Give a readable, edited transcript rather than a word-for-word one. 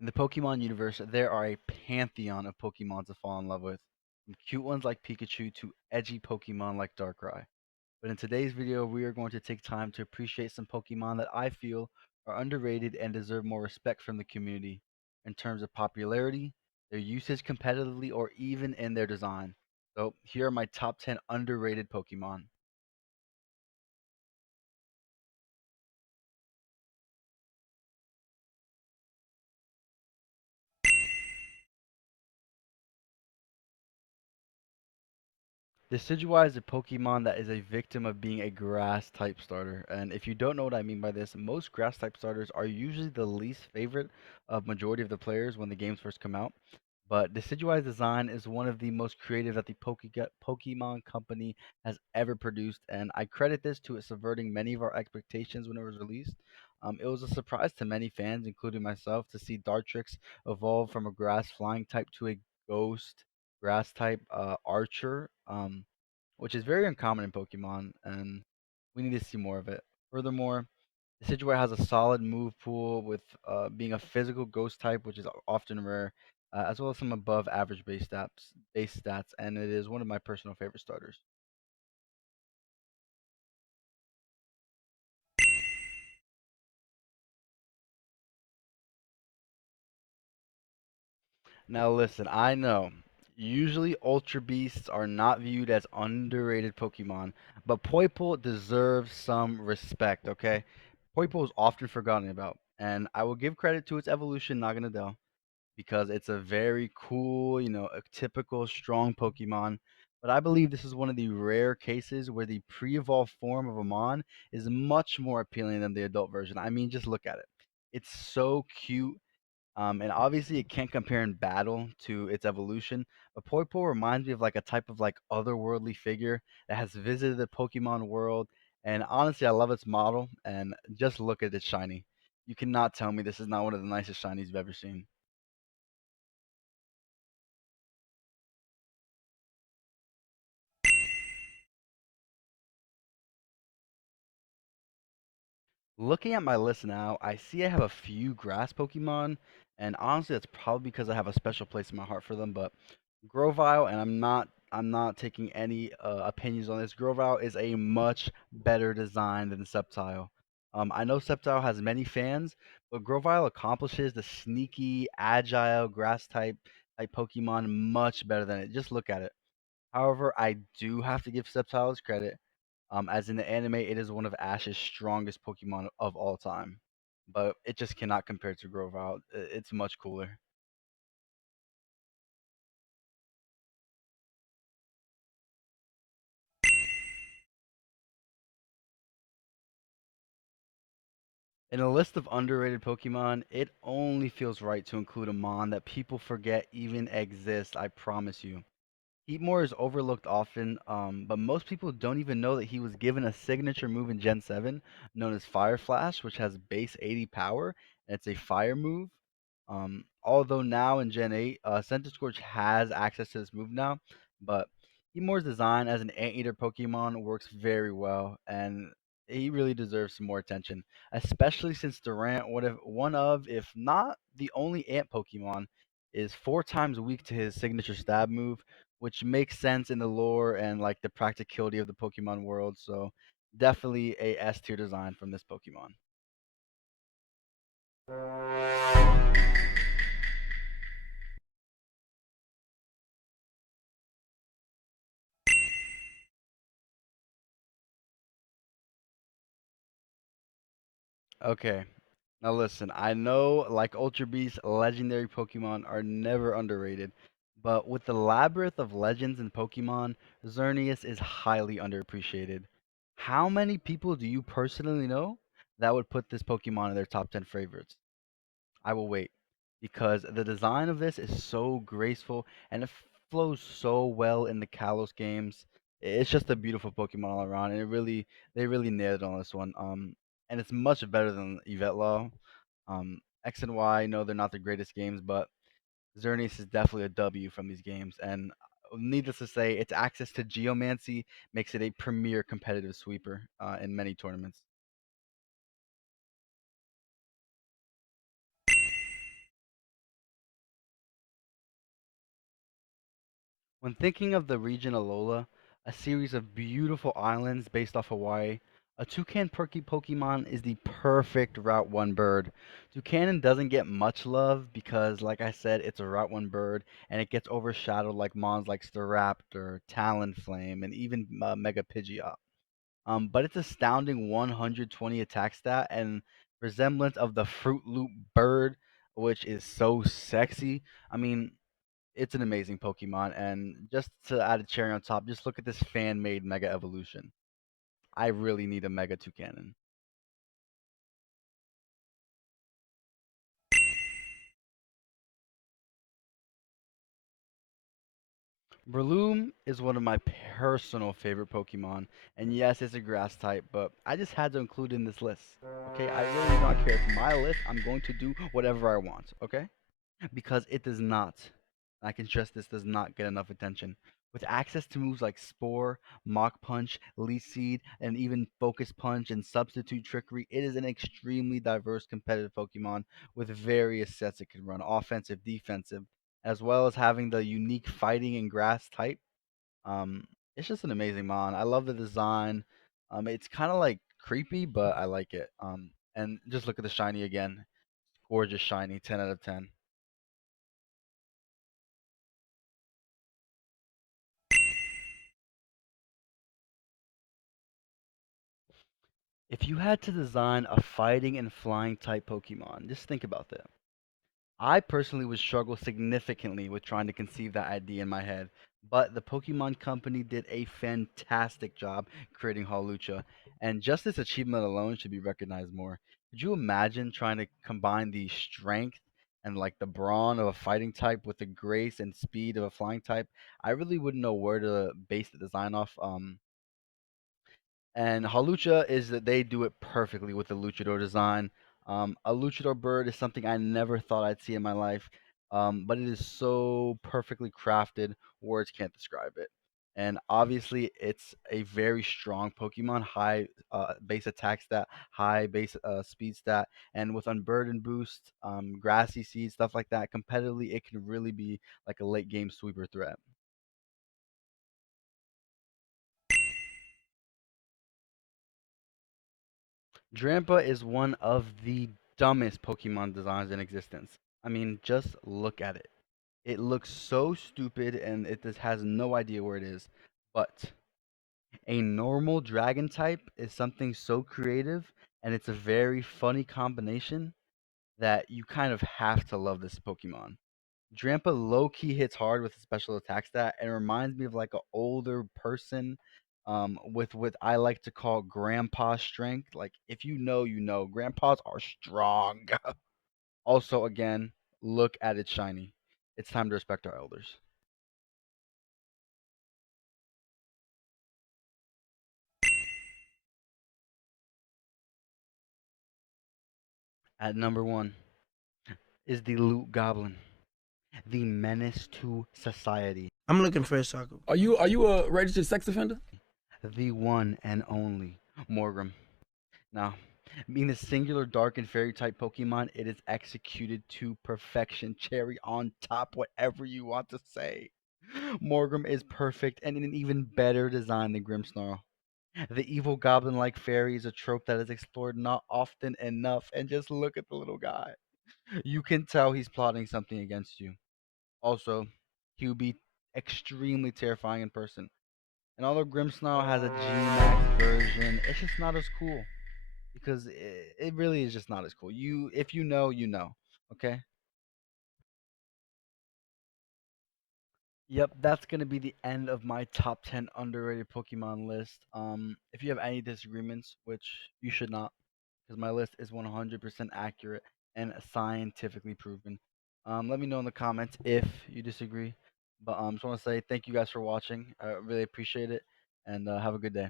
In the Pokemon universe, there are a pantheon of Pokemon to fall in love with, from cute ones like Pikachu to edgy Pokemon like Darkrai. But in today's video, we are going to take time to appreciate some Pokemon that I feel are underrated and deserve more respect from the community in terms of popularity, their usage competitively, or even in their design. So here are my top 10 underrated Pokemon. Decidueye is a Pokemon that is a victim of being a grass type starter. And if you don't know what I mean by this, most grass type starters are usually the least favorite of majority of the players when the games first come out. But Decidueye's design is one of the most creative that the Pokemon company has ever produced, and I credit this to it subverting many of our expectations when it was released. It was a surprise to many fans, including myself, to see Dartrix evolve from a grass flying type to a ghost grass type archer, which is very uncommon in Pokemon, and we need to see more of it. Furthermore, Decidueye has a solid move pool with being a physical ghost type, which is often rare, as well as some above average base stats, and it is one of my personal favorite starters. Now listen, I know usually Ultra Beasts are not viewed as underrated Pokemon, but Poipole deserves some respect, okay? Poipole is often forgotten about, and I will give credit to its evolution, Naganadel, because it's a very cool, a typical strong Pokemon. But I believe this is one of the rare cases where the pre-evolved form of a Mon is much more appealing than the adult version. I mean, just look at it. It's so cute, and obviously it can't compare in battle to its evolution. But Poipole reminds me of like a type of like otherworldly figure that has visited the Pokemon world. And honestly, I love its model. And just look at its shiny. You cannot tell me this is not one of the nicest shinies you've ever seen. Looking at my list now, I see I have a few grass Pokemon, and honestly, that's probably because I have a special place in my heart for them. But Grovyle, and I'm not taking any opinions on this. Grovyle is a much better design than Sceptile. I know Sceptile has many fans, but Grovyle accomplishes the sneaky, agile grass type Pokemon much better than it. Just look at it. However, I do have to give Sceptile's credit. As in the anime, it is one of Ash's strongest Pokemon of all time, but it just cannot compare to Grovyle. It's much cooler. In a list of underrated Pokemon, it only feels right to include a Mon that people forget even exists, I promise you. Heatmore is overlooked often, but most people don't even know that he was given a signature move in Gen 7 known as Fire Flash, which has base 80 power, and it's a fire move. Although now in Gen 8, Scorch has access to this move now, but Heatmore's design as an Anteater Pokemon works very well, and he really deserves some more attention, especially since Durant, one of, if not the only Ant Pokemon, is 4 times weak to his signature stab move, which makes sense in the lore and like the practicality of the Pokemon world. So definitely a S tier design from this Pokemon. Okay, now listen, I know like Ultra Beast, legendary Pokemon are never underrated, but with the labyrinth of legends in Pokemon, Xerneas is highly underappreciated. How many people do you personally know that would put this Pokemon in their top 10 favorites? I will wait because the design of this is so graceful and it flows so well in the Kalos games. It's just a beautiful Pokemon all around, and they really nailed it on this one. And it's much better than Yvette Law. X and Y, no, they're not the greatest games, but Xerneas is definitely a W from these games. And needless to say, its access to Geomancy makes it a premier competitive sweeper in many tournaments. When thinking of the region Alola, a series of beautiful islands based off Hawaii, a toucan perky Pokemon is the perfect Route 1 bird. Toucanon doesn't get much love because, like I said, it's a Route 1 bird and it gets overshadowed like mons like Staraptor, Talonflame, and even Mega Pidgeot. But its astounding 120 attack stat and resemblance of the Fruit Loop bird, which is so sexy. I mean, it's an amazing Pokemon, and just to add a cherry on top, just look at this fan-made Mega Evolution. I really need a Mega Toucanon. Breloom is one of my personal favorite Pokemon, and yes, it's a grass type, but I just had to include it in this list. Okay, I really do not care. It's my list. I'm going to do whatever I want. Okay? Because it does not, I can stress this, does not get enough attention. With access to moves like Spore, Mach Punch, Leech Seed, and even Focus Punch and Substitute Trickery, it is an extremely diverse competitive Pokemon with various sets it can run, offensive, defensive, as well as having the unique fighting and grass type. Um, it's just an amazing mon. I love the design. It's kind of like creepy, but I like it. And just look at the shiny again. Gorgeous shiny, 10 out of 10. If you had to design a fighting and flying type Pokemon, just think about that. I personally would struggle significantly with trying to conceive that idea in my head, but the Pokemon Company did a fantastic job creating Hawlucha, and just this achievement alone should be recognized more. Could you imagine trying to combine the strength and like the brawn of a fighting type with the grace and speed of a flying type? I really wouldn't know where to base the design off. And Halucha is that they do it perfectly with the luchador design. A luchador bird is something I never thought I'd see in my life, but it is so perfectly crafted, words can't describe it. And obviously, it's a very strong Pokemon, high base attack stat, high base speed stat, and with Unburden boost, grassy seed, stuff like that, competitively, it can really be like a late game sweeper threat. Drampa is one of the dumbest Pokemon designs in existence. I mean, just look at it. It looks so stupid and it just has no idea where it is. But a normal dragon type is something so creative and it's a very funny combination that you kind of have to love this Pokemon. Drampa low key hits hard with a special attack stat and reminds me of like an older person with what I like to call grandpa strength. Like if you know, you know, grandpas are strong. Also, again, look at it shiny. It's time to respect our elders. At number one is the Loot Goblin, the menace to society, I'm looking for a soccer. Are you a registered sex offender? the one and only Morgrem. Now, being a singular dark and fairy type Pokemon, it is executed to perfection. Cherry on top, whatever you want to say. Morgrem is perfect and in an even better design than Grimmsnarl. The evil goblin like fairy is a trope that is explored not often enough, and just look at the little guy. You can tell he's plotting something against you. Also, he would be extremely terrifying in person. And although Grimmsnarl has a G-Max version, it's just not as cool because it really is just not as cool. You, if you know, you know. Okay. Yep, that's gonna be the end of my top 10 underrated Pokemon list. If you have any disagreements, which you should not, because my list is 100% accurate and scientifically proven. Let me know in the comments if you disagree. But just want to say thank you guys for watching. I really appreciate it, and have a good day.